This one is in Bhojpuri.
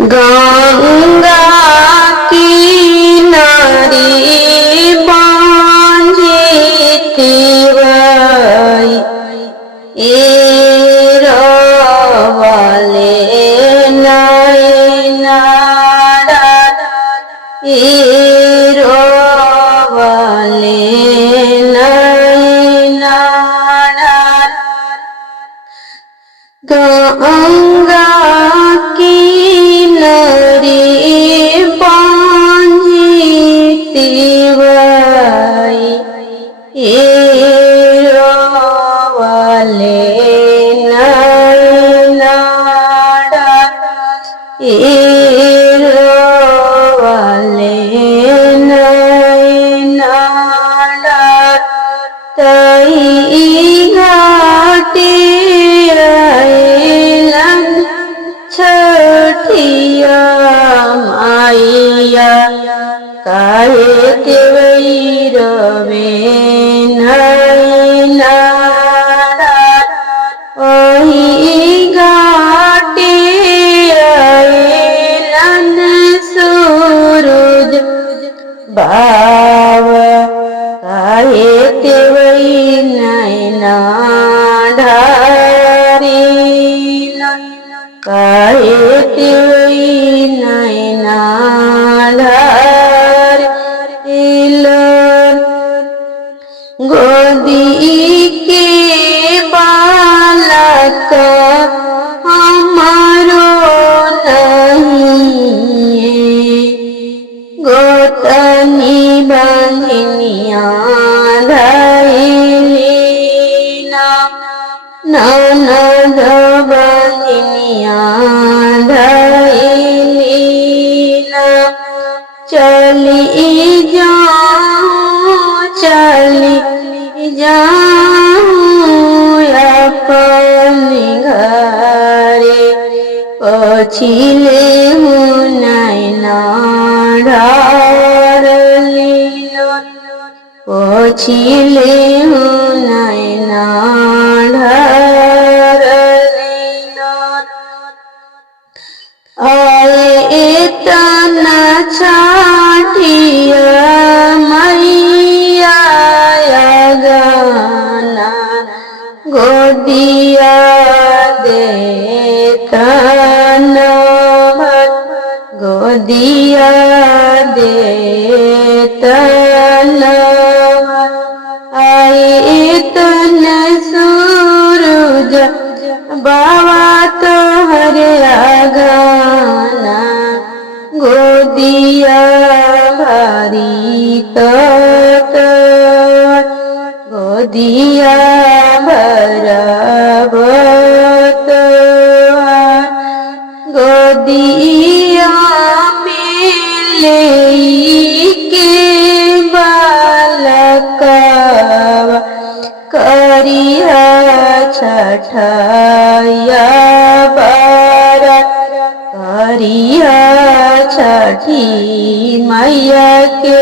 गंगा किनारे बांझितिवई एरवले नैनारा एरवले नैनारा गंगा किनारे बांझितिवई एरवले नैनारा एरवले नैनारा तई घाटे आइलन छठिया माइया काहे तिवई रवे नैनारा ओही घाटे आइलन सूरज बाव काहे तिवई नैना ढारिलन काहे तिवई नैना ढारिलन गोदी के बालक हमारो नहीं गोतनी बंधनिया धैलिना ननद बंधनिया धैलिना चली जाऊं अपने घरे पछिले हूँ नैना ढारलिन पछिले हूँ नैना ढारलिन आए तना छाठिया मैया गाना गोदिया देतना गोदिया देतना आए तन सूरज बाबा तोहरे गाना गोदिया भरी तो गोदिया भरब गोदिया में लेके बालकवा करिया छठिया बरत करिया छठी मैया के